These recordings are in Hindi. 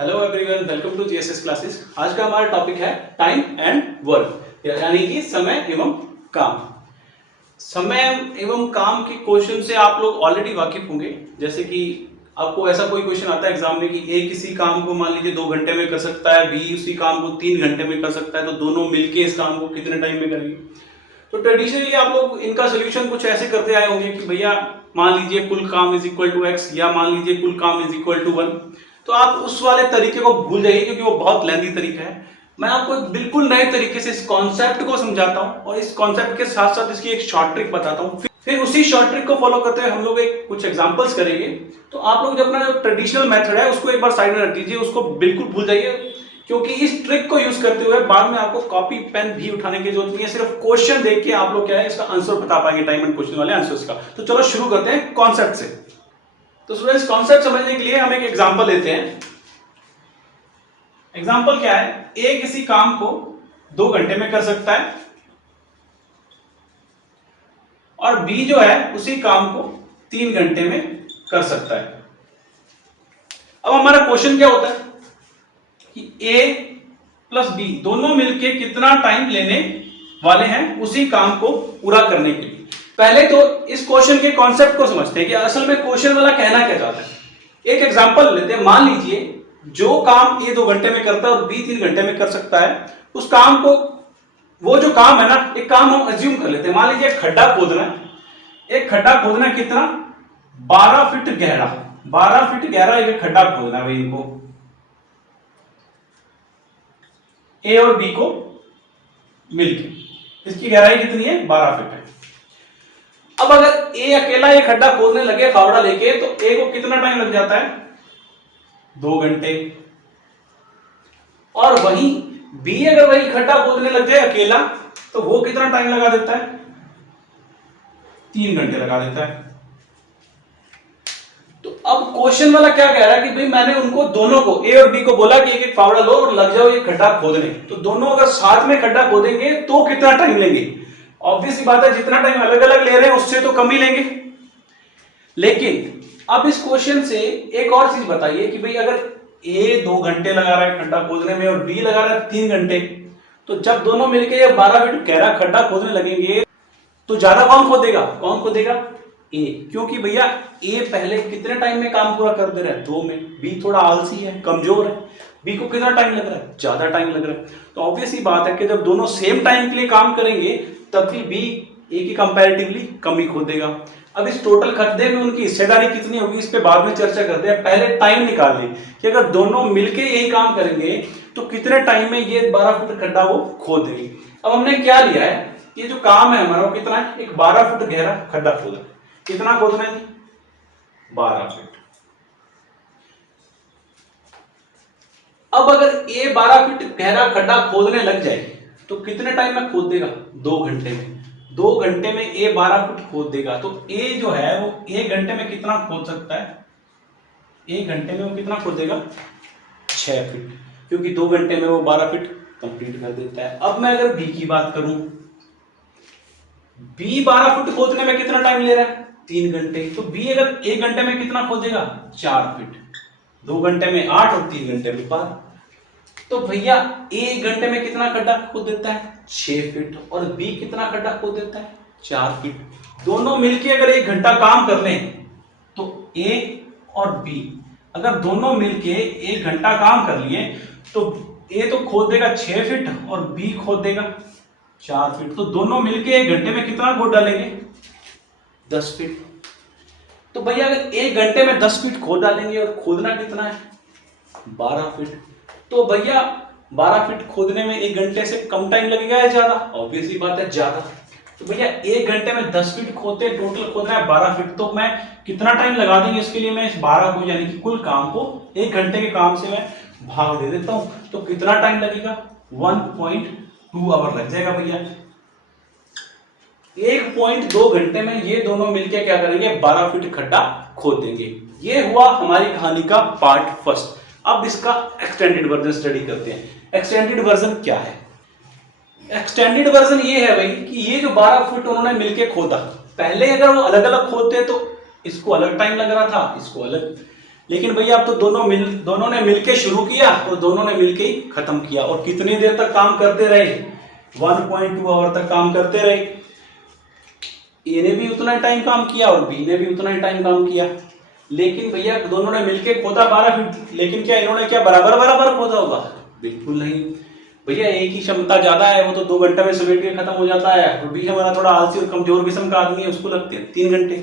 Hello everyone, welcome to GSS classes. आज का हमारा टॉपिक है टाइम एंड वर्क, यानी कि समय एवं काम। समय एवं काम के क्वेश्चन से आप लोग ऑलरेडी वाकिफ होंगे। जैसे कि आपको ऐसा कोई क्वेश्चन आता है एग्जाम में कि ए किसी काम को मान लीजिए 2 घंटे में कर सकता है, बी उसी काम को 3 घंटे में कर सकता है, तो दोनों मिलके इस काम को कितने टाइम में करेंगे। तो ट्रेडिशनली आप लोग इनका सोल्यूशन कुछ ऐसे करते आए होंगे कि भैया मान लीजिए कुल काम इज इक्वल टू एक्स, या मान लीजिए कुल काम इज इक्वल टू 1। तो आप उस वाले तरीके को भूल जाइए क्योंकि वो बहुत लेंथी तरीका है। मैं आपको एक बिल्कुल नए तरीके से इस कॉन्सेप्ट को समझाता हूं और इस कॉन्सेप्ट के साथ साथ इसकी एक शॉर्ट ट्रिक बताता हूं। फिर उसी शॉर्ट ट्रिक को फॉलो करते हुए हम लोग एक कुछ एग्जांपल्स करेंगे। तो आप लोग जो अपना जो ट्रेडिशनल मेथड है उसको एक बार साइड में रख दीजिए, उसको बिल्कुल भूल जाइए, क्योंकि इस ट्रिक को यूज करते हुए बाद में आपको कॉपी पेन भी उठाने की जरूरत नहीं है। सिर्फ क्वेश्चन देख के आप लोग क्या है इसका आंसर बता पाएंगे, टाइम एंड क्वेश्चन वाले आंसर्स का। तो चलो शुरू करते हैं कॉन्सेप्ट से। तो स्टूडेंट्स, कॉन्सेप्ट समझने के लिए हम एक एग्जांपल लेते हैं। एग्जाम्पल क्या है, ए किसी काम को 2 घंटे में कर सकता है और बी जो है उसी काम को 3 घंटे में कर सकता है। अब हमारा क्वेश्चन क्या होता है कि ए प्लस बी दोनों मिलके कितना टाइम लेने वाले हैं उसी काम को पूरा करने के लिए। पहले तो इस क्वेश्चन के कॉन्सेप्ट को समझते हैं कि असल में क्वेश्चन वाला कहना क्या चाहता है। एक एग्जांपल लेते हैं। मान लीजिए जो काम ए 2 घंटे में करता है और बी 3 घंटे में कर सकता है, उस काम को, वो जो काम है ना, एक काम हम अज्यूम कर लेते हैं। मान लीजिए एक खड्डा खोदना है। एक खड्डा खोदना है कितना, 12 फीट गहरा। 12 फीट गहरा एक खड्डा खोदना है भाई इनको, ए और बी को मिलके। इसकी गहराई कितनी है, 12 फीट है। अब अगर ए अकेला ये खड्डा खोदने लगे फावड़ा लेके, तो ए को कितना टाइम लग जाता है, 2 घंटे। और वहीं बी अगर वही खड्डा खोदने लग जाए अकेला, तो वो कितना टाइम लगा देता है, 3 घंटे लगा देता है। तो अब क्वेश्चन वाला क्या कह रहा है कि भाई मैंने उनको दोनों को, ए और बी को बोला कि एक फावड़ा लो और लग जाओ ये खड्डा खोदने। तो दोनों अगर साथ में खड्डा खोदेंगे तो कितना टाइम लेंगे। ऑब्वियस सी बात है, जितना टाइम अलग अलग ले रहे हैं उससे तो कम ही लेंगे। लेकिन अब इस क्वेश्चन से एक और चीज बताइए कि भाई अगर ए 2 घंटे लगा रहा है खड्डा खोदने में और बी लगा रहा है 3 घंटे, तो जब दोनों मिलकर ये 12 फीट गहरा खड्डा खोदने लगेंगे तो ज्यादा कौन खोदेगा, कौन खोदेगा, ए। क्योंकि भैया ए पहले कितने टाइम में काम पूरा कर दे रहा है, 2 में। बी थोड़ा आलसी है, कमजोर है, बी को कितना टाइम लग रहा है, ज्यादा टाइम लग रहा है। तो ऑब्वियस ही बात है कि जब दोनों सेम टाइम के लिए काम करेंगे तब भी बी ए की कंपैरेटिवली कम ही खोदेगा। अब इस टोटल खड्डे में उनकी हिस्सेदारी कितनी होगी, इस पे बाद में चर्चा करते हैं। पहले टाइम निकाल लें कि अगर दोनों मिलके यही काम करेंगे तो कितने टाइम में ये 12 फुट खड्डा वो खोद देंगे। अब हमने क्या लिया है, ये जो काम है हमारा वो कितना है, एक 12 फुट गहरा खड्डा खोदना। कितना खोदना है, 12 फीट। अब अगर ये 12 फीट गहरा खड्डा खोदने लग जाए तो कितने टाइम में खोद देगा, 2 घंटे में। 2 घंटे में ए 12 फुट खोद देगा। तो ए जो है वो 1 घंटे में कितना खोद सकता है, 1 घंटे में वो कितना खोद देगा, 6 फीट, क्योंकि 2 घंटे में वो 12 फीट कंप्लीट कर देता है। अब मैं अगर बी की बात करूं, बी 12 फुट खोदने में कितना टाइम ले रहा है, 3 घंटे। तो बी अगर 1 घंटे में कितना खोदेगा, 4 फीट। 2 घंटे में 8 और 3 घंटे में 12। तो भैया 1 घंटे में कितना खड्डा खोद देता है, 6 फीट। और बी कितना खड्डा खोद देता है, 4 फीट। दोनों मिलके अगर 1 घंटा काम कर लें तो ए और बी अगर दोनों मिलके 1 घंटा काम कर लिए तो ए तो खोद देगा 6 फीट और बी खोद देगा 4 फीट। तो दोनों मिलके 1 घंटे में कितना खोद डालेंगे, 10 फीट। तो भैया अगर 1 घंटे में 10 फीट खोद डालेंगे और खोदना कितना है, 12 फीट। तो भैया 12 फीट खोदने में 1 घंटे से कम टाइम लगेगा या ज्यादा, ऑब्वियसली बात है ज्यादा। तो भैया 1 घंटे में 10 फीट खोदते, टोटल खोदना है 12 फीट। तो मैं कितना टाइम लगा देंगे इसके लिए, मैं इस 12 को यानी कि कुल काम को 1 घंटे के काम से मैं भाग दे देता हूं। तो कितना टाइम लगेगा, 1.2 आवर लग जाएगा भैया। 1.2 घंटे में ये दोनों मिलकर क्या करेंगे, 12 फीट खड्डा खोद देंगे। ये हुआ हमारी कहानी का पार्ट फर्स्ट। अब इसका एक्सटेंडेड वर्जन स्टडी करते हैं। एक्सटेंडेड वर्जन क्या है, एक्सटेंडेड वर्जन ये है भाई कि ये जो 12 फुट उन्होंने मिलके खोदा, पहले अगर वो अलग अलग खोदते तो इसको अलग टाइम लग रहा था, इसको अलग, लेकिन भैया अब तो दोनों ने मिलके शुरू किया और दोनों ने मिलके ही खत्म किया। और कितनी देर तक काम करते रहे? 1.2 आवर तक काम करते रहे। ए ने भी उतना टाइम काम किया और बी ने भी उतना ही टाइम काम किया। लेकिन भैया दोनों ने मिलके खोदा 12 फीट, लेकिन क्या इन्होंने क्या बराबर बराबर खोदा होगा? बिल्कुल नहीं भैया। एक ही क्षमता ज्यादा है, वो तो 2 घंटे में समेट के खत्म हो जाता है, और बी हमारा थोड़ा आलसी और कमजोर किस्म का आदमी है, उसको लगते हैं 3 घंटे।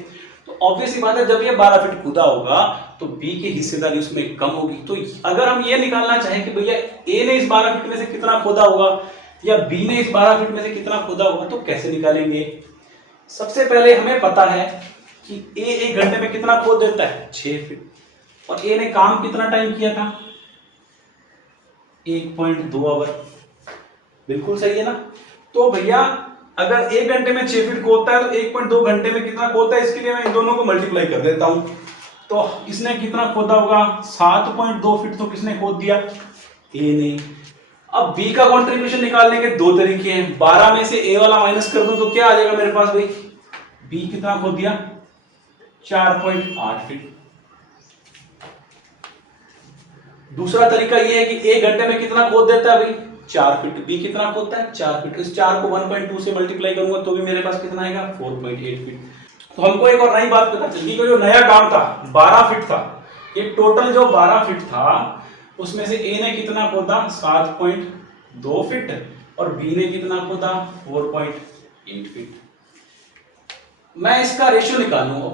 तो ऑब्वियस सी बात है, जब ये 12 फीट कूदा होगा तो बी की हिस्सेदारी उसमें कम होगी। तो अगर हम ये निकालना चाहें कि भैया ए ने इस 12 फीट में से कितना खोदा होगा या बी ने इस 12 फीट में से कितना खोदा होगा, तो कैसे निकालेंगे? सबसे पहले हमें पता है कि ए 1 घंटे में कितना खोद देता है? 6 फीट। और ए ने काम कितना टाइम किया था? 1.2 आवर। बिल्कुल सही है ना? तो भैया अगर 1 घंटे में 6 फीट खोदता है तो 1.2 घंटे में कितना खोदता है? इसके लिए मैं इन दोनों को मल्टीप्लाई कर देता हूं। तो इसने कितना खोदा होगा? 7.2 फीट तो किसने खोद दिया? ए ने। अब बी का कंट्रीब्यूशन निकालने के 2 तरीके हैं। 12 में से ए वाला माइनस कर दूं तो क्या आ जाएगा मेरे पास भाई? बी कितना खोद दिया? 4.8 फीट। दूसरा तरीका यह है कि 1 घंटे में कितना खोद देता है भाई? 4 फीट। बी कितना खोदता है? 4 फीट। इस 4 को 1.2 से मल्टीप्लाई करूंगा तो भी मेरे पास कितना आएगा? 4.8 फीट। तो हमको एक और नई बात पता चली कि जो नया काम था 12 फीट था, ये टोटल जो 12 फीट था उसमें से ए ने कितना खोदा? 7.2 फीट और बी ने कितना खोदा? 4.8 फीट। मैं इसका रेशियो निकालूंगा,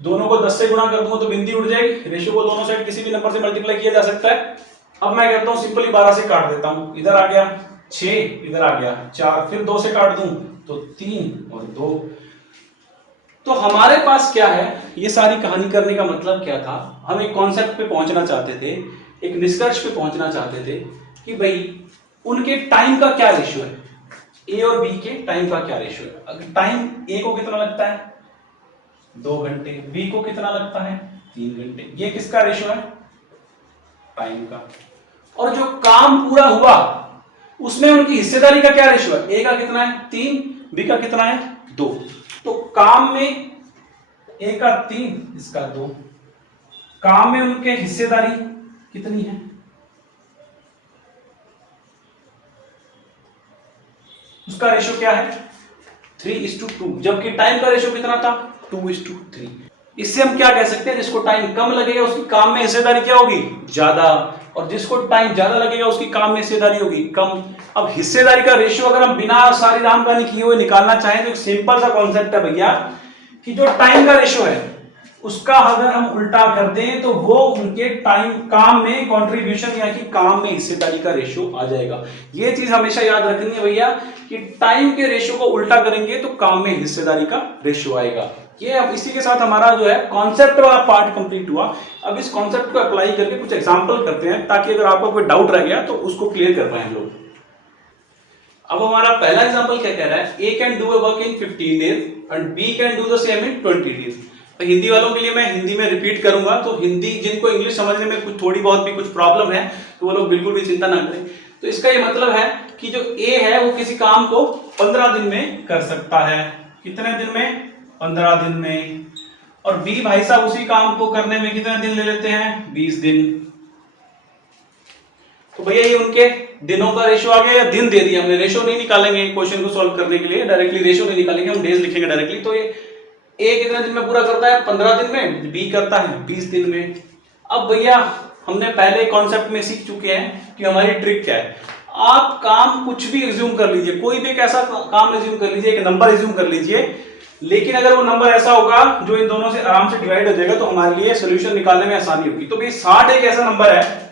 दोनों को 10 से गुणा कर दूंगा तो बिंदी उड़ जाएगी। रेशियो को दोनों साइड किसी भी नंबर से मल्टीप्लाई किया जा सकता है। अब मैं कहता हूं सिंपली 12 से काट देता हूं, इधर आ गया 6, इधर आ गया 4, फिर 2 से काट दूं तो 3 और 2। तो हमारे पास क्या है? ये सारी कहानी करने का मतलब क्या था? हम एक कॉन्सेप्ट पे पहुंचना चाहते थे, एक निष्कर्ष पे पहुंचना चाहते थे कि भाई उनके टाइम का क्या रेशियो है, ए और बी के टाइम का क्या रेशियो है। अगर टाइम ए को कितना लगता है? 2 घंटे। बी को कितना लगता है? 3 घंटे। ये किसका रेशियो है? टाइम का। और जो काम पूरा हुआ उसमें उनकी हिस्सेदारी का क्या रेशियो है? ए का कितना है? 3, बी का कितना है? 2। तो काम में ए का 3, इसका 2। काम में उनके हिस्सेदारी कितनी है? उसका रेशियो क्या है? 3:2। जबकि टाइम का रेशियो कितना था? 2:3। इससे हम क्या कह सकते हैं? जिसको टाइम कम लगेगा उसकी काम में हिस्सेदारी क्या होगी? ज्यादा, और जिसको टाइम ज्यादा लगेगा उसकी काम में हिस्सेदारी होगी कम। अब हिस्सेदारी का रेशियो अगर हम बिना सारी रामकहानी किए हुए निकालना चाहें तो एक सिंपल सा कॉन्सेप्ट है भैया कि जो टाइम का रेशियो है उसका अगर हम उल्टा कर दें तो वो उनके टाइम काम में कंट्रीब्यूशन या कि काम में हिस्सेदारी का रेशियो आ जाएगा। ये चीज हमेशा याद रखनी है भैया कि टाइम के रेशियो को उल्टा करेंगे तो काम में हिस्सेदारी का रेशियो आएगा। ये अब इसी के साथ हमारा जो है कॉन्सेप्ट वाला पार्ट कंप्लीट हुआ। अब इस कॉन्सेप्ट को अप्लाई करके कुछ एग्जांपल करते हैं ताकि अगर आपको कोई डाउट रह गया तो उसको क्लियर कर पाए हम लोग। अब हमारा पहला एग्जांपल क्या कह रहा है? A can do a work in 15 days and B can do the same in 20 days. तो हिंदी वालों के लिए मैं हिंदी में रिपीट करूंगा, तो हिंदी जिनको इंग्लिश समझने में कुछ थोड़ी बहुत भी कुछ प्रॉब्लम है तो वो लोग बिल्कुल भी चिंता ना करें। तो इसका ये मतलब है कि जो ए है वो किसी काम को 15 दिन में कर सकता है। कितने दिन में? 15 दिन में। और बी भाई साहब उसी काम को करने में कितने दिन ले लेते हैं? 20 दिन। तो भैया ये उनके दिनों का रेशियो आ गया या दिन दे दिया हमने? रेशियो नहीं निकालेंगे क्वेश्चन को सॉल्व करने के लिए, डायरेक्टली रेशियो नहीं निकालेंगे, हम डेज लिखेंगे डायरेक्टली। तो ये ए कितने दिन में पूरा करता है? 15 दिन में। बी करता है 20 दिन में। अब भैया हमने पहले कॉन्सेप्ट में सीख चुके हैं कि हमारी ट्रिक क्या है। आप काम कुछ भी एज्यूम कर लीजिए, कोई भी एक ऐसा काम एज्यूम कर लीजिए, एक नंबर एज्यूम कर लीजिए, लेकिन अगर वो नंबर ऐसा होगा जो इन दोनों से आराम से डिवाइड हो जाएगा तो हमारे लिए सोल्यूशन निकालने में आसानी होगी। तो भाई 60 एक ऐसा नंबर है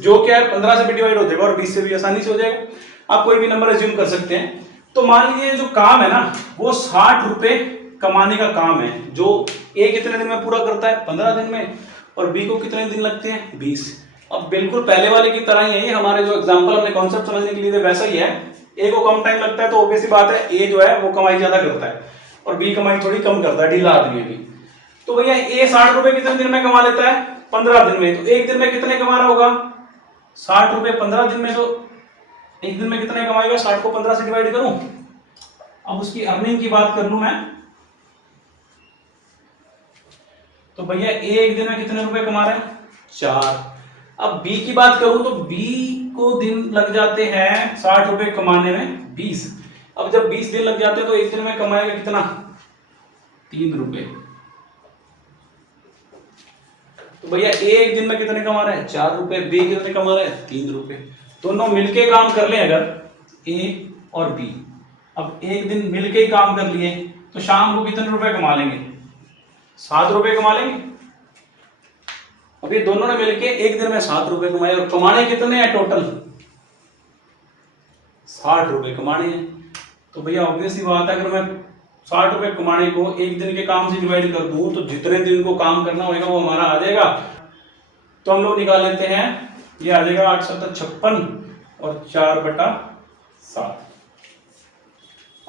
जो क्या है 15 से भी डिवाइड हो जाएगा और 20 से भी आसानी से हो जाएगा। आप कोई भी नंबर एज्यूम कर सकते हैं। तो मान लीजिए जो काम है ना वो 60 रुपए कमाने का काम है, जो ए कितने दिन में पूरा करता है? 15 दिन में। और बी को कितने दिन लगते हैं? 20। अब बिल्कुल पहले वाले की तरह ही है, हमारे जो एग्जांपल हमने कॉन्सेप्ट समझने के लिए थे वैसा ही है। ए को कम टाइम लगता है तो ऑब्वियस सी बात है ए जो है वो कमाई ज्यादा करता है और बी कमाई थोड़ी कम करता है, ढीला आदमी है बी। तो भैया ए 60 रुपए कितने दिन में कमा लेता है? 15 दिन में। तो एक दिन में कितने कमा रहा होगा? 60 रुपए 15 दिन में। तो एक दिन में कितने कमाएगा? 60 को 15 से डिवाइड करूं, अब उसकी अर्निंग की बात कर लूं मैं, तो भैया ए एक दिन में कितने रुपए कमा रहे हैं? 4। अब बी की बात करूं तो बी को दिन लग जाते हैं 60 रुपए कमाने में 20। अब जब 20 दिन लग जाते हैं तो एक दिन में कमाएगा कितना? 3 रुपए। तो भैया ए एक दिन में कितने कमा रहा है? 4 रुपए। बी कितने कमा रहा है? 3 रुपए। दोनों मिलके काम कर ले अगर, ए और बी, अब एक दिन मिलके ही काम कर लिए तो शाम को कितने रुपए कमा लेंगे? 7 रुपए कमा लेंगे। अब ये दोनों ने मिलके एक दिन में 7 रुपए कमाए और कमाने कितने हैं टोटल? 60 रुपए कमाने हैं। तो भैया ऑब्वियस ही बात है, अगर मैं 60 रुपए कमाने को एक दिन के काम से डिवाइड कर दूं तो जितने दिन को काम करना होगा वो हमारा आ जाएगा। तो हम लोग निकाल लेते हैं, ये आ जाएगा 8 7 56 और 4/7।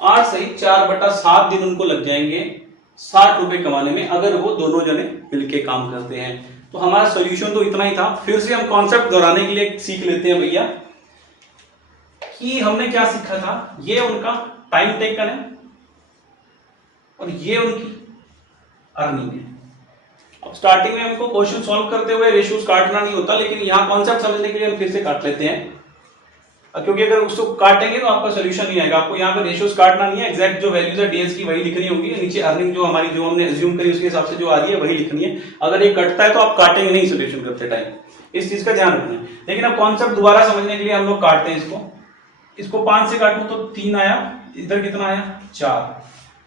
8 सही 4/7 दिन उनको लग जाएंगे 60 रुपए कमाने में, अगर वो दोनों जने मिलके काम करते हैं। तो हमारा सोल्यूशन तो इतना ही था। फिर से हम कॉन्सेप्ट दोहराने के लिए सीख लेते हैं भैया कि हमने क्या सीखा था। ये उनका टाइम टेकन है और ये उनकी अर्निंग है। अब स्टार्टिंग में हमको क्वेश्चन सॉल्व करते हुए रेशियोज काटना नहीं होता, लेकिन यहाँ कॉन्सेप्ट समझने के लिए हम फिर से काट लेते हैं, क्योंकि अगर उसको काटेंगे तो आपका सोल्यूशन नहीं आएगा। आपको यहाँ पे रेशियोज काटना नहीं है, एग्जैक्ट जो वैल्यूज है डीएस की वही लिखनी होगी, नीचे अर्निंग जो हमारी जो हमने अज्यूम करी उसके हिसाब से जो आ रही है वही लिखनी है। अगर ये कटता है तो आप काटेंगे नहीं सोल्यूशन करते टाइम, इस चीज का ध्यान रखना है। लेकिन अब कॉन्सेप्ट दोबारा समझने के लिए हम लोग काटते हैं इसको 5 से काटूं तो 3 आया, इधर कितना आया? 4।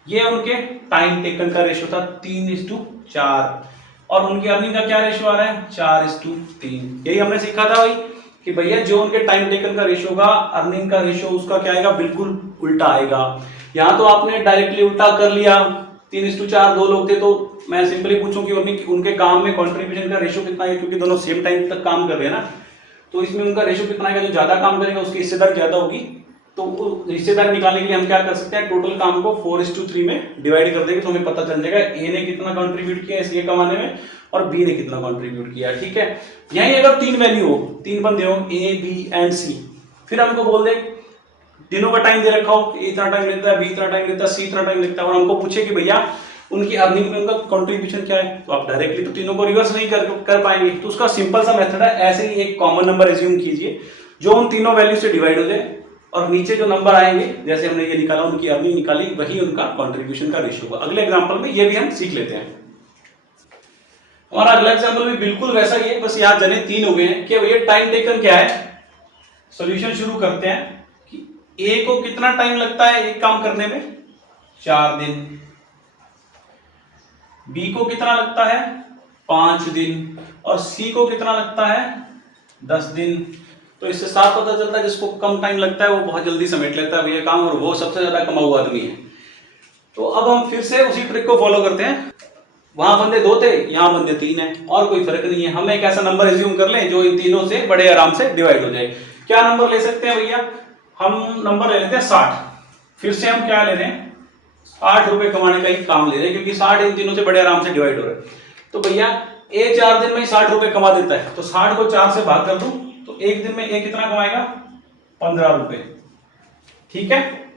ये उनके टाइम टेकन का रेशियो था 3:4 और उनकी अर्निंग का क्या रेशियो आ रहा है? 4:3। यही हमने सीखा था भाई कि भैया जो उनके टाइम टेकन का रेशियो होगा, अर्निंग का रेशियो उसका क्या आएगा? बिल्कुल उल्टा आएगा। यहाँ तो आपने डायरेक्टली उल्टा कर लिया, 3:4 दो लोग थे तो मैं सिंपली पूछूं कि उनके काम में कंट्रीब्यूशन का रेशियो कितना है, क्योंकि दोनों सेम टाइम तक काम कर रहे हैं ना, तो इसमें उनका रेशियो कितना आएगा? जो ज्यादा काम करेगा उसकी हिस्सेदारी ज्यादा होगी। तो वो हिस्सेदारी निकालने के लिए हम क्या कर सकते हैं? टोटल काम को 4:3 में डिवाइड कर देंगे तो हमें पता चल जाएगा ए ने कितना कंट्रीब्यूट किया इसलिए कमाने में और बी ने कितना कंट्रीब्यूट किया। ठीक है, यहीं अगर 3 वैल्यू हो, 3 बंदे हो ए बी एंड सी, फिर हमको बोल दे दिनों का टाइम दे रखा हो, ए इतना टाइम लेता है, बी इतना टाइम लेता है, सी इतना टाइम लेता है, और हमको पूछे कि भैया उनकी अर्निंग में उनका कंट्रीब्यूशन क्या है, तो आप डायरेक्टली तो तीनों को रिवर्स नहीं कर पाएंगे। तो उसका सिंपल सा मेथड है, ऐसे ही एक कॉमन नंबर एज्यूम कीजिए जो उन तीनों वैल्यू से डिवाइड हो जाए और नीचे जो नंबर आएंगे, जैसे हमने ये निकाला उनकी अर्निंग निकाली, वही उनका कंट्रीब्यूशन का रेशियो होगा। अगले एग्जांपल में ये भी हम सीख लेते हैं। हमारा अगला एग्जांपल भी बिल्कुल वैसा ही है, बस यहाँ जने 3 हो गए हैं कि भैया टाइम टेकन क्या है। सॉल्यूशन शुरू करते हैं कि ए को कितना टाइम लगता है एक काम करने में? 4 दिन। बी को कितना लगता है? 5 दिन। और सी को कितना लगता है? 10 दिन। तो इससे साफ पता चलता है जिसको कम टाइम लगता है वो बहुत जल्दी समेट लेता है भैया काम, और वो सबसे ज्यादा कमाऊ आदमी है। तो अब हम फिर से उसी ट्रिक को फॉलो करते हैं। वहां बंदे 2 थे, यहाँ बंदे 3 हैं, और कोई फर्क नहीं है। हम एक ऐसा नंबर एज्यूम कर लें जो इन तीनों से बड़े आराम से डिवाइड हो जाए। क्या नंबर ले सकते हैं भैया? हम नंबर ले लेते हैं 60। फिर से हम क्या ले रहे हैं? 60 रुपए कमाने का ही काम ले रहे हैं, क्योंकि 60 इन तीनों से बड़े आराम से डिवाइड हो रहे हैं। तो भैया ए 4 दिन में ही 60 रुपए कमा देता है, तो 60 को 4 से भाग कर दूं तो एक दिन में ए कितना कमाएगा? 15 रुपए। ठीक है।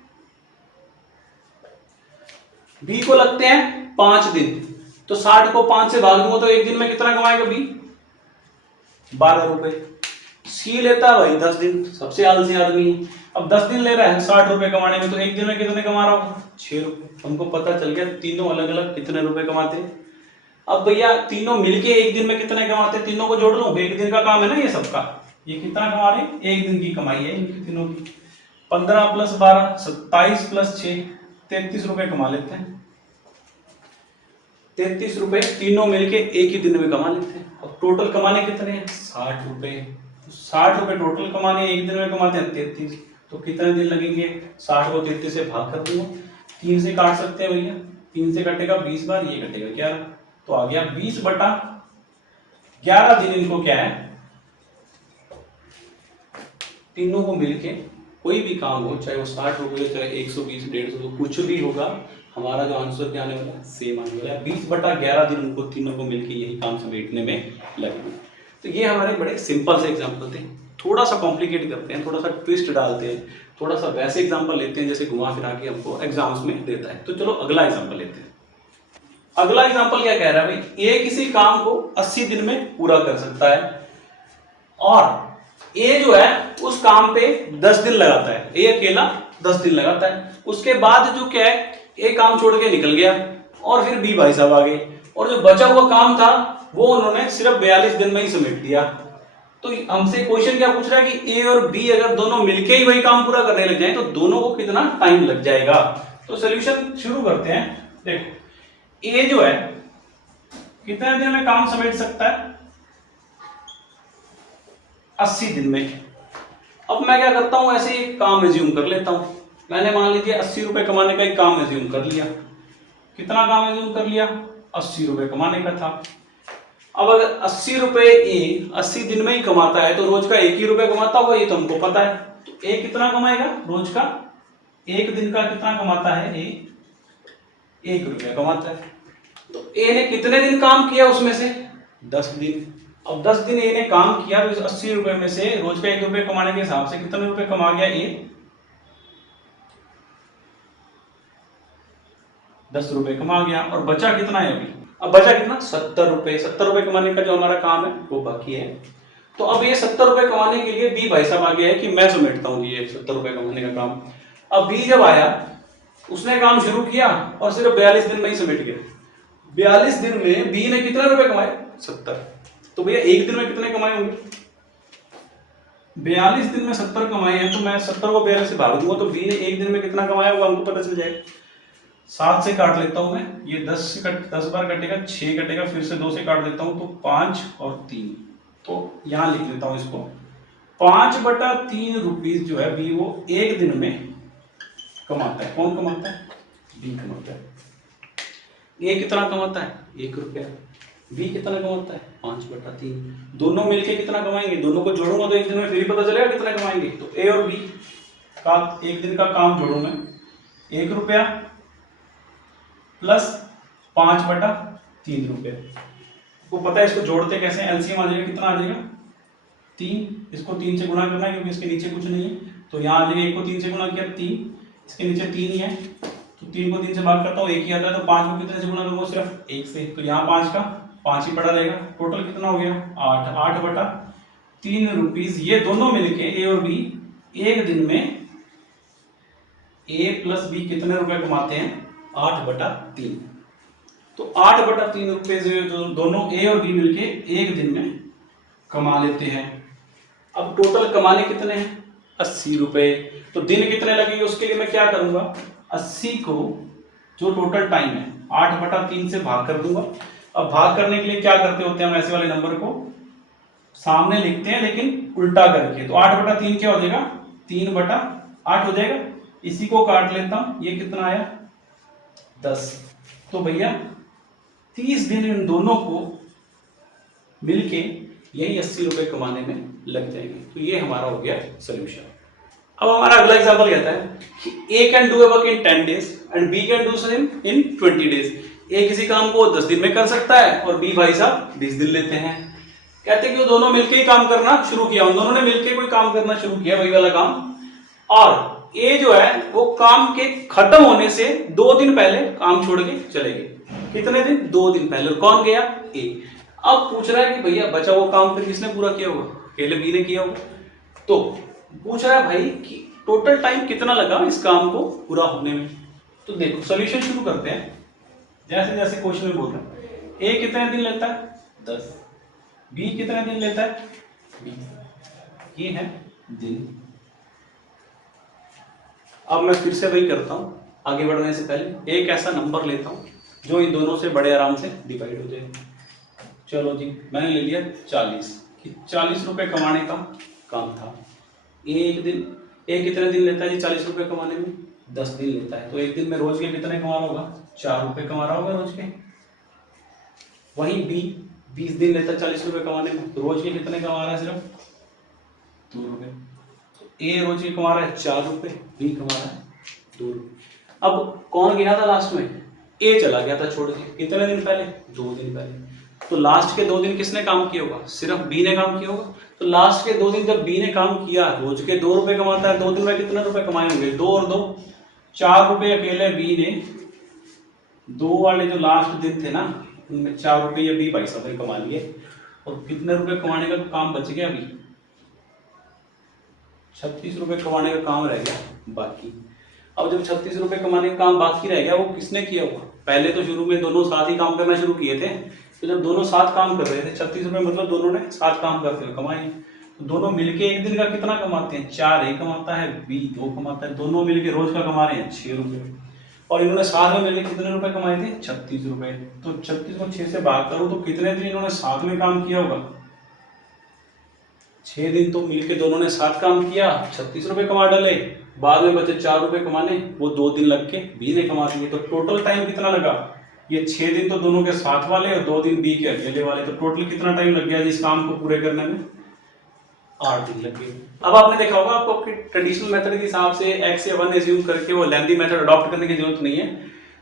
बी को लगते हैं 5 दिन, तो 60 को 5 से भाग दूंगा तो एक दिन में कितना कमाएगा बी? 12 रुपए। सी लेता है भाई 10 दिन, सबसे आलसी आदमी है। अब 10 दिन ले रहा है 60 रुपए कमाने में, तो एक दिन में कितने कमा रहा होगा? 6 रुपए। हमको पता चल गया तीनों अलग अलग कितने रुपए कमाते हैं। अब भैया तीनों मिलके एक दिन में कितने कमाते हैं? तीनों को जोड़ लो, एक दिन का काम है ना ये सबका। ये कितना कमा रहे हैं? एक दिन की कमाई है इनकी तीनों की। 15 + 12 27 + 6 33 रुपए कमा लेते हैं। 33 रुपए तीनों मिलके एक ही दिन में कमा लेते हैं। अब टोटल कमाने कितने हैं? 60 रुपए। तो 60 रुपए टोटल कमाने एक दिन में कमाते हैं 33, तो कितने दिन लगेंगे? 60 को 33 से भाग कर दूंगा, 3 से काट सकते हैं भैया, 3 से कटेगा 20 बार, ये कटेगा 11, तो आ गया 20/11 दिन इनको क्या है? तीनों को मिलके कोई भी काम हो, चाहे वो 60 रुपए, चाहे 120, 150, कुछ भी होगा, हमारा जो आंसर क्या आने वाला है? सेम आने वाला है। 20/11 दिन उनको तीनों को मिलके यही काम समेटने में लगेगा। तो ये हमारे बड़े सिंपल से एग्जांपल थे। थोड़ा सा कॉम्प्लिकेट करते हैं, थोड़ा सा ट्विस्ट डालते हैं, थोड़ा सा वैसे एग्जांपल लेते हैं जैसे घुमा फिरा के हमको एग्जाम्स में देता है। तो चलो अगला एग्जांपल लेते हैं। अगला एग्जांपल क्या कह रहा है भाई, ए किसी काम को 80 दिन में पूरा कर सकता है और ए जो है उस काम पे 10 दिन लगाता है, ए अकेला 10 दिन लगाता है। उसके बाद जो क्या है, ए काम छोड़ के निकल गया और फिर बी भाई साहब आ गए और जो बचा हुआ काम था वो उन्होंने सिर्फ 42 दिन में ही समेट दिया। तो हमसे क्वेश्चन क्या पूछ रहा है कि ए और बी अगर दोनों मिलके ही वही काम पूरा करने लग जाए तो दोनों को कितना टाइम लग जाएगा। तो सॉल्यूशन शुरू करते हैं। देखो ए जो है कितने दिन में काम समेट सकता है, 80 दिन में। अब मैं क्या करता हूं, ऐसे एक काम एज्यूम कर लेता हूं। मैंने मान लीजिए 80 रुपए कमाने का एक काम एज्यूम कर लिया। कितना काम एज्यूम कर लिया, 80 रुपए कमाने का था। अब अगर 80 रुपए ए 80 दिन में ही कमाता है तो रोज का 1 ही रुपए कमाता होगा, ये तो हमको पता है। तो ए कितना कमाएगा रोज का, एक दिन का कितना कमाता है ए, 1 रुपया कमाता है। तो ए ने कितने दिन काम किया उसमें से, 10 दिन। अब 10 दिन ए ने काम किया तो इस 80 रुपए में से रोज का 1 रुपये कमाने के हिसाब से कितने रुपए कमा गया ए, 10 रुपए कमा गया। और बचा कितना है अभी, अब बचा कितना, 70 रुपए। 70 रुपए कमाने का जो हमारा काम है वो बाकी है। तो अब ये 70 रुपए कमाने के लिए बी भाई साहब आ गया है कि मैं समेटता हूँ ये 70 रुपए कमाने का काम। अब बी जब आया उसने काम शुरू किया और सिर्फ 42 दिन में ही समेट गया। 42 दिन में बी ने कितने रुपए कमाए, 70। तो भैया एक दिन में कितने कमाए होंगे, 42 दिन में 70 कमाए हैं। तो मैं 70 को 42 से भाग दूंगा तो बी ने एक दिन में कितना कमाया होगा हमको पता चल जाएगा। 7 से काट लेता हूं मैं, ये 10 बार कटेगा, 6 कटेगा, फिर से 2 से काट देता हूं तो 5 और 3। तो यहां लिख लेता हूं इसको, 5/3 रुपीज जो है बी वो एक दिन में कमाता है। कौन कमाता है, बी कमाता है। ए कितना कमाता है, 1 रुपया। बी कितना कमाता है, 5/3। दोनों मिलके कितना कमाएंगे, दोनों को जोड़ूंगा तो एक दिन में फिर ही पता चलेगा कितना कमाएंगे। तो ए और बी का एक दिन का काम जोड़ू मैं, 1 रुपया प्लस 5/3 रुपये। आपको पता है इसको जोड़ते कैसे, एलसीएम आ जाएगा, कितना आ जाएगा, 3। इसको 3 से गुणा करना है क्योंकि इसके नीचे कुछ नहीं है। तो यहाँ आ जाएगा, 1 को 3 से गुणा किया 3, इसके नीचे 3 ही है तो 3 को 3 से भाग करता हूँ 1 ही आता है। तो 5 को कितने से गुणा करूंगा, सिर्फ 1 से। तो यहाँ 5 का 5 ही पड़ा रहेगा। टोटल कितना हो गया, 8। 8/3 रुपीज। ये दोनों मिलके ए और बी एक दिन में ए प्लस बी कितने रुपए कमाते हैं, 8/3। तो 8/3 रुपए जो दोनों ए और बी मिलके एक दिन में कमा लेते हैं। अब टोटल कमाने कितने हैं, 80 रुपए। तो दिन कितने लगेंगे उसके लिए मैं क्या करूंगा, 80 को जो टोटल टाइम है 8/3 से भाग कर दूंगा। अब भाग करने के लिए क्या करते होते हैं हम, ऐसे वाले नंबर को सामने लिखते हैं लेकिन उल्टा करके। तो 8/3 क्या हो जाएगा, 3/8 हो जाएगा। इसी को काट लेता हूं, ये कितना आया, 10। तो भैया 30 दिन इन दोनों को मिलके यही 80 रुपए कमाने में लग जाएंगे। तो ये हमारा हो गया सोल्यूशन। अब हमारा अगला एग्जांपल कहता है कि A can do a work in 10 days and B can do same in 20 days। A किसी काम को 10 दिन में कर सकता है और बी भाई साहब 20 दिन लेते हैं। कहते हैं कि वो दोनों मिलके ही काम करना शुरू किया, उन दोनों ने मिलके कोई काम करना शुरू किया, वही वाला काम। और ए जो है वो काम के खत्म होने से 2 दिन पहले काम छोड़ के चले गए। कितने दिन, 2 दिन पहले। कौन गया, ए। अब पूछ रहा है कि भैया बचा वो काम फिर किसने पूरा किया होगा, अकेले बी ने किया होगा। तो पूछ रहा है भाई कि टोटल टाइम कितना लगा इस काम को पूरा होने में। तो देखो सॉल्यूशन शुरू करते हैं। जैसे जैसे क्वेश्चन में बोल रहा है, ए कितने दिन लेता है, 10। बी कितने दिन लेता है, 20। ये है दिन। अब मैं फिर से वही करता हूं, आगे बढ़ने से पहले एक ऐसा नंबर लेता हूं जो इन दोनों से बड़े आराम से डिवाइड हो जाए। चलो जी, मैंने ले लिया 40 कि 40 रुपए कमाने का काम था। एक दिन, एक कितने दिन लेता है जी 40 रुपए कमाने में, 10 दिन लेता है। तो एक दिन में रोज के कितने कमा रहा होगा, 4 रुपए कमा रहा होगा रोज के। वहीं बी 20 दिन लेता है 40 रुपए कमाने में, तो रोज के कितने कमा रहा है, सिर्फ 2 रुपए। ए रोज के कमा रहा है 4 रुपए, बी कमा रहा है 2 रुपए। अब कौन गया था लास्ट में, ए चला गया था छोड़ के। कितने दिन पहले, 2 दिन पहले। तो लास्ट के 2 दिन किसने काम किया होगा, सिर्फ बी ने काम किया होगा। तो लास्ट के 2 दिन जब बी ने काम किया, रोज के 2 रुपए कमाता है, 2 दिन में कितने रुपए कमाए होंगे, 2 और 2 4 रुपए अकेले बी ने दो वाले जो लास्ट दिन थे ना, उनमें 4 रुपये 20 पैसा मैंने कमा लिए, और कितने रुपए कमाने का काम बच गया अभी? 36 रुपए कमाने का काम रह गया बाकी। अब जब 36 रुपए कमाने का काम बाकी रह गया, वो किसने किया हुआ? पहले तो शुरू में दोनों साथ ही काम करना शुरू किए थे, तो जब दोनों साथ काम कर रहे थे, 36 रुपए मतलब दोनों ने साथ काम करते हुए कमाए, तो दोनों मिलके एक दिन का कितना कमाते हैं? 4 एक कमाता है, बी 2 कमाता है, दोनों मिलके रोज का कमा रहे हैं 6 रुपए, और इन्होंने साथ में मिलकर कितने रुपए कमाए थे? 36 रुपए। तो 36 को 6 से भाग करो तो कितने दिन इन्होंने साथ में काम किया होगा? 6 दिन तो मिलकर दोनों ने साथ काम किया, 36 रुपए कमा डाले, बाद में बचे 4 रुपए कमाने, वो 2 दिन लग के बी ने कमा दिए। तो टोटल टाइम कितना लगा? ये 6 दिन तो दोनों के साथ वाले और 2 दिन बी के अकेले वाले, तो टोटल कितना टाइम लग गया इस काम को पूरे करने में? 8 दिन लग गए। अब आपने देखा होगा, आपको आपकी ट्रेडिशनल मेथड के हिसाब से x या 1 एज्यूम करके वो लेंथी मेथड अडॉप्ट करने की जरूरत नहीं है।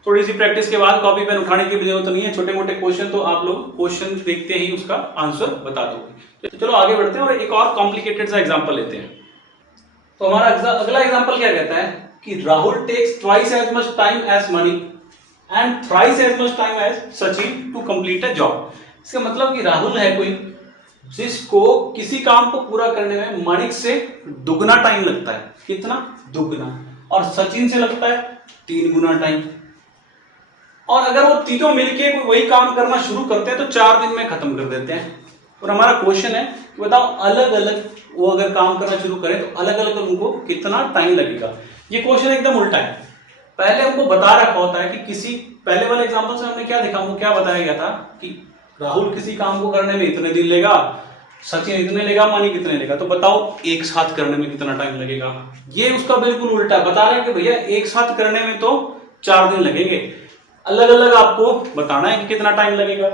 थोड़ी सी प्रैक्टिस के बाद कॉपी पेन उठाने की भी जरूरत नहीं है, छोटे मोटे क्वेश्चन तो आप लोग क्वेश्चन देखते ही उसका आंसर बता दोगे। तो चलो आगे बढ़ते हैं और एक और कॉम्प्लिकेटेड सा एग्जांपल लेते हैं। तो हमारा अगला एग्जांपल क्या कहता है कि Rahul takes twice as much time as money and thrice as much time as Sachin to complete a job. इसका मतलब कि राहुल है कोई जिसको किसी काम को पूरा करने में माणिक से दुगना टाइम लगता है। कितना? दुगना। और सचिन से लगता है 3 गुना टाइम। और अगर वो तीनों मिलके वही काम करना शुरू करते हैं तो 4 दिन में खत्म कर देते हैं। और हमारा क्वेश्चन है कि बताओ अलग अलग वो अगर काम करना शुरू करें तो अलग अलग उनको कितना टाइम लगेगा। ये क्वेश्चन एकदम उल्टा है। पहले हमको बता रखा होता है कि किसी पहले वाले एग्जांपल से हमने क्या देखा, हमको क्या बताया गया था कि राहुल किसी काम को करने में इतने दिन लेगा, सचिन इतने लेगा, मनी कितने लेगा। तो बताओ एक साथ करने में कितना टाइम लगेगा। ये उसका बिल्कुल उल्टा बता रहा है कि भैया एक साथ करने में तो 4 दिन लगेंगे, अलग अलग आपको बताना है कि कितना टाइम लगेगा।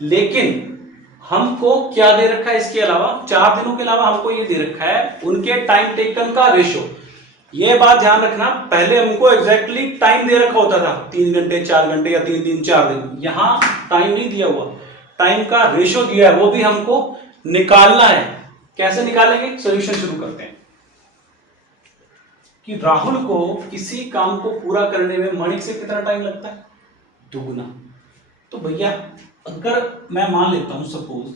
लेकिन हमको क्या दे रखा है इसके अलावा? 4 दिनों के अलावा हमको ये दे रखा है उनके टाइम टेकन का रेशो। ये बात ध्यान रखना, पहले हमको एग्जैक्टली टाइम दे रखा होता था 3 घंटे 4 घंटे या 3 दिन 4 दिन। यहां टाइम नहीं दिया हुआ, टाइम का रेशो दिया है, वो भी हमको निकालना है। कैसे निकालेंगे? सॉल्यूशन शुरू करते हैं कि राहुल को किसी काम को पूरा करने में मणिक से कितना टाइम लगता है? दुगना। तो भैया अगर मैं मान लेता हूं सपोज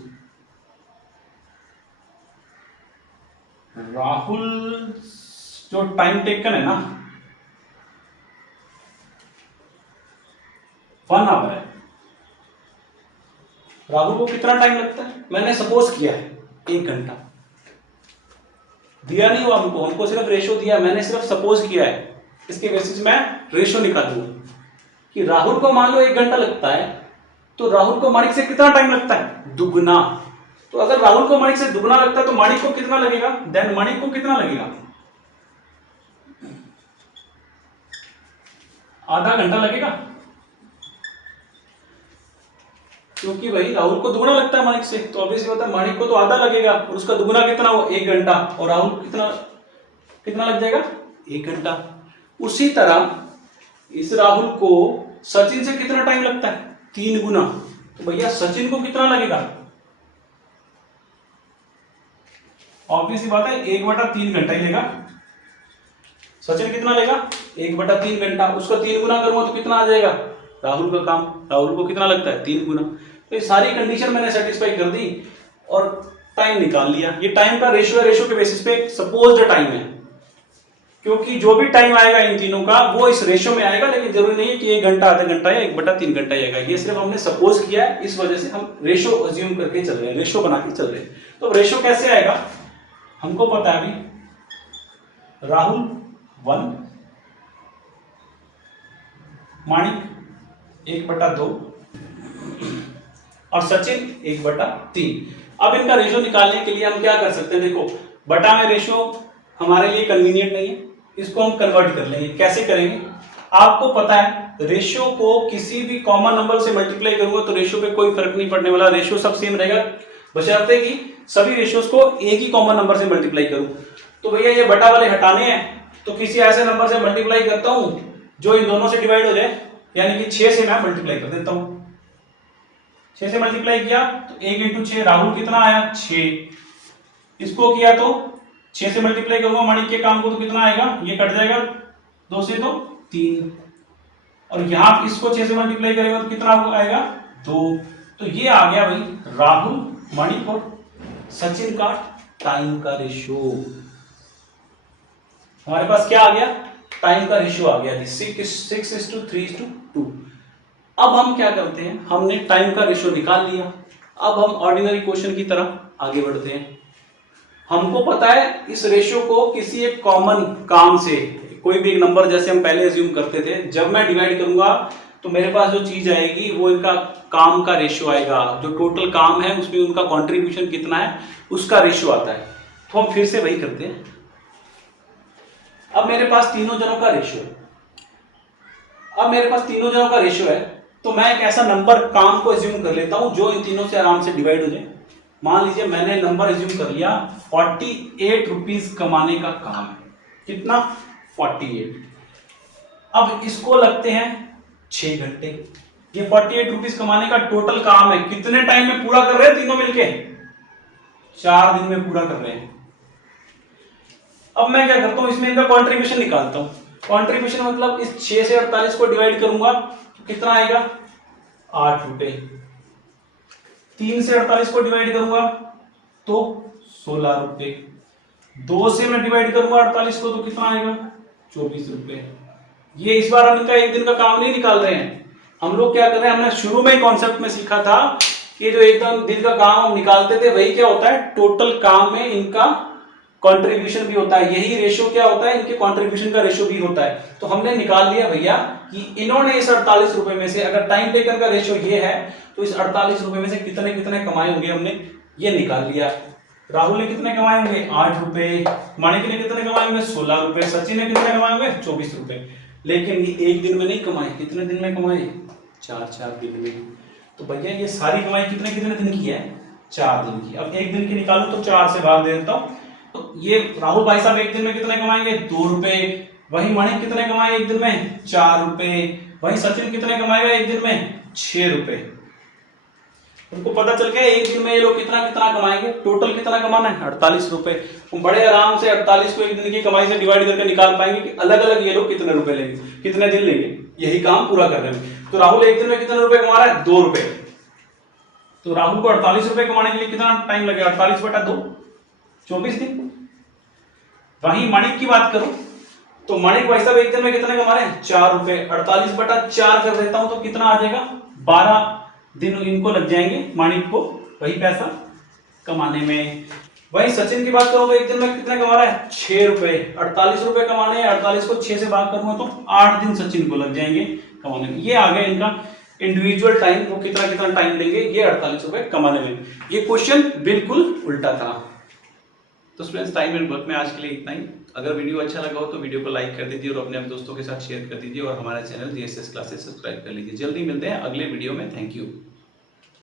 राहुल जो टाइम टेकन है ना 1 आवर है, राहुल को कितना टाइम लगता है? मैंने सपोज किया है 1 घंटा। दिया नहीं हुआ हमको सिर्फ रेशो दिया, मैंने सिर्फ सपोज किया है, इसके बेसिस मैं रेशो निकालूंगा कि राहुल को मान लो 1 घंटा लगता है, तो राहुल को माणिक से कितना टाइम लगता है? दुगना। तो अगर राहुल को माणिक से दुगना लगता है तो माणिक को कितना लगेगा? देन माणिक को कितना लगेगा? आधा घंटा लगेगा, क्योंकि भाई राहुल को दुगना लगता है माणिक से, तो ऑब्वियसली होता है माणिक को तो आधा लगेगा, और उसका दुगना कितना हो? 1 घंटा, और राहुल कितना कितना लग जाएगा? 1 घंटा। उसी तरह इस राहुल को सचिन से कितना टाइम लगता है? 3 गुना। तो भैया सचिन को कितना लगेगा? ऑब्वियसली बात है 1/3 घंटा ही लेगा। सचिन कितना लेगा? 1/3 घंटा। उसका 3 गुना करूंगा तो कितना आ जाएगा? राहुल का काम, राहुल को कितना लगता है? 3 गुना। तो ये सारी कंडीशन मैंने सेटिस्फाई कर दी और टाइम निकाल लिया। ये टाइम का रेशियो है, रेशियो के बेसिस पे सपोज्ड टाइम है, क्योंकि जो भी टाइम आएगा इन तीनों का वो इस रेशियो में आएगा, लेकिन जरूरी नहीं है कि 1 घंटा आधा घंटा या 1/3 घंटा आएगा। ये सिर्फ हमने सपोज किया है, इस वजह से हम रेशियो अज्यूम करके चल रहे हैं, रेशियो बना के चल रहे हैं। तो रेशियो कैसे आएगा? हमको पता है अभी राहुल 1, माणिक 1/2 और सचिन 1/3। अब इनका रेशियो निकालने के लिए हम क्या कर सकते हैं? देखो बटा में रेशियो हमारे लिए कन्वीनियंट नहीं है, इसको हम कन्वर्ट कर लेंगे। कैसे करेंगे? आपको पता है रेशियो को किसी भी कॉमन नंबर से मल्टीप्लाई करूंगा तो रेशियो पे कोई फर्क नहीं पड़ने वाला, रेशियो सब सेम रहेगा, बशर्ते कि सभी रेशियोज को एक ही कॉमन नंबर से मल्टीप्लाई करूं। तो भैया ये बटा वाले हटाने हैं, तो किसी ऐसे नंबर से मल्टीप्लाई करता हूं जो इन दोनों से डिवाइड हो जाए, यानी कि 6 से मैं मल्टीप्लाई कर देता हूं। 6 से मल्टीप्लाई किया तो 1 × 6, राहुल कितना आया? 6। इसको किया तो 6 से मल्टीप्लाई करूंगा माणिक के काम को तो कितना आएगा? ये कट जाएगा 2 से तो 3, और यहाँ आप इसको 6 से मल्टीप्लाई करेंगे तो कितना आएगा 2। तो ये आ गया भाई राहुल, मणिक और सचिन का टाइम का रेशियो। हमारे पास क्या आ गया, टाइम का रेशियो आ गया 6:3:2। अब हम क्या करते हैं, हमने टाइम का रेशियो निकाल लिया। अब हम ऑर्डिनरी क्वेश्चन की तरफ आगे बढ़ते हैं। हमको पता है इस रेशियो को किसी एक कॉमन काम से, कोई भी एक नंबर जैसे हम पहले अज्यूम करते थे, जब मैं डिवाइड करूंगा तो मेरे पास जो चीज आएगी वो इनका काम का रेशियो आएगा, जो टोटल काम है उसमें उनका कंट्रीब्यूशन कितना है उसका रेशियो आता है। तो हम फिर से वही करते हैं। अब मेरे पास तीनों जनों का रेशियो है, तो मैं एक ऐसा नंबर काम को अज्यूम कर लेता हूं जो इन तीनों से आराम से डिवाइड हो जाए। मान लीजिए मैंने नंबर अज्यूम कर लिया 48 रुपीज कमाने का काम है। कितना, 48। अब इसको लगते हैं 6 घंटे। ये 48 रुपीज कमाने का टोटल काम है, कितने टाइम में पूरा कर रहे हैं तीनों मिलके, 4 दिन में पूरा कर रहे हैं। अब मैं क्या करता हूं, इसमें इनका कंट्रीब्यूशन निकालता हूं। कंट्रीब्यूशन मतलब इस 6 से 48 को डिवाइड करूंगा तो कितना आएगा, 8 रुपए। 3 से 48 को डिवाइड करूंगा तो 16 रुपए। 2 से मैं डिवाइड करूंगा 48 को तो कितना आएगा, 24 रुपए। ये इस बार हम इनका एक दिन का काम नहीं निकाल रहे हैं, हम लोग क्या कर रहे हैं, हमने शुरू में कॉन्सेप्ट में सीखा था कि जो एकदम दिन का काम हम निकालते थे वही क्या होता है, टोटल काम में इनका कंट्रीब्यूशन भी होता है। यही रेशियो क्या होता है, इनके कंट्रीब्यूशन का रेशियो भी होता है। तो हमने निकाल लिया भैया कि इन्होंने इस 48 रुपए में से, अगर टाइम टेकर का रेशियो ये है तो इस 48 रुपए में से कितने कितने कमाए होंगे, हमने ये निकाल लिया। राहुल ने कितने कमाए होंगे, 8 रुपए। मणिक ने कितने कमाए होंगे, 16 रुपए। सचिन ने कितने कमाए होंगे, 24 रुपए। लेकिन ये एक दिन में नहीं कमाए, कितने दिन में कमाए, 4 दिन में। तो भैया ये सारी कमाई कितने कितने दिन की है, 4 दिन की। अब एक दिन की निकालू तो 4 से भाग दे देता हूं, तो ये राहुल भाई साहब एक दिन में कितने कमाएंगे, 2 रुपए। वही मणिक कितने कमाए एक दिन में, 4 रुपए। वही सचिन कितने कमाएगा एक दिन में, 6 रुपए। उनको पता चल गया एक दिन में ये लोग कितना कितना कमाएंगे, टोटल कितना कमाना है, 48 रुपए। हम बड़े आराम से 48 को एक दिन की कमाई से डिवाइड करके निकाल पाएंगे कि अलग अलग ये लोग कितने रुपए लेंगे, कितने दिन लेंगे यही काम पूरा करने में। तो राहुल एक दिन में कितने रुपए कमा रहा है, 2 रुपए। तो राहुल को 48 रुपए कमाने के लिए कितना टाइम लगेगा, 48/2, 24 दिन। वहीं मणिक की बात करूं तो मणिक भाई साहब एक दिन में कितने कमा रहे हैं, 4 रुपए। 48/4 कर देता हूं तो कितना आ जाएगा, 12 दिन इनको लग जाएंगे, मणिक को वही पैसा कमाने में। वही सचिन की बात करो तो एक दिन में कितने कमा रहा है, 6 रुपए। 48 रुपए कमाने हैं, 48 को 6 से भाग करूंगा तो 8 दिन सचिन को लग जाएंगे कमाने में। ये आ गया इनका इंडिविजुअल टाइम, वो कितना कितना टाइम लेंगे ये 48 रुपए कमाने में। ये क्वेश्चन बिल्कुल उल्टा था। तो स्टूडेंट्स, टाइम एंड वर्क में आज के लिए इतना ही। अगर वीडियो अच्छा लगा हो तो वीडियो को लाइक कर दीजिए और अपने दोस्तों के साथ शेयर कर दीजिए और हमारा चैनल जीएसएस क्लासेस सब्सक्राइब कर लीजिए। जल्दी मिलते हैं अगले वीडियो में। Thank you.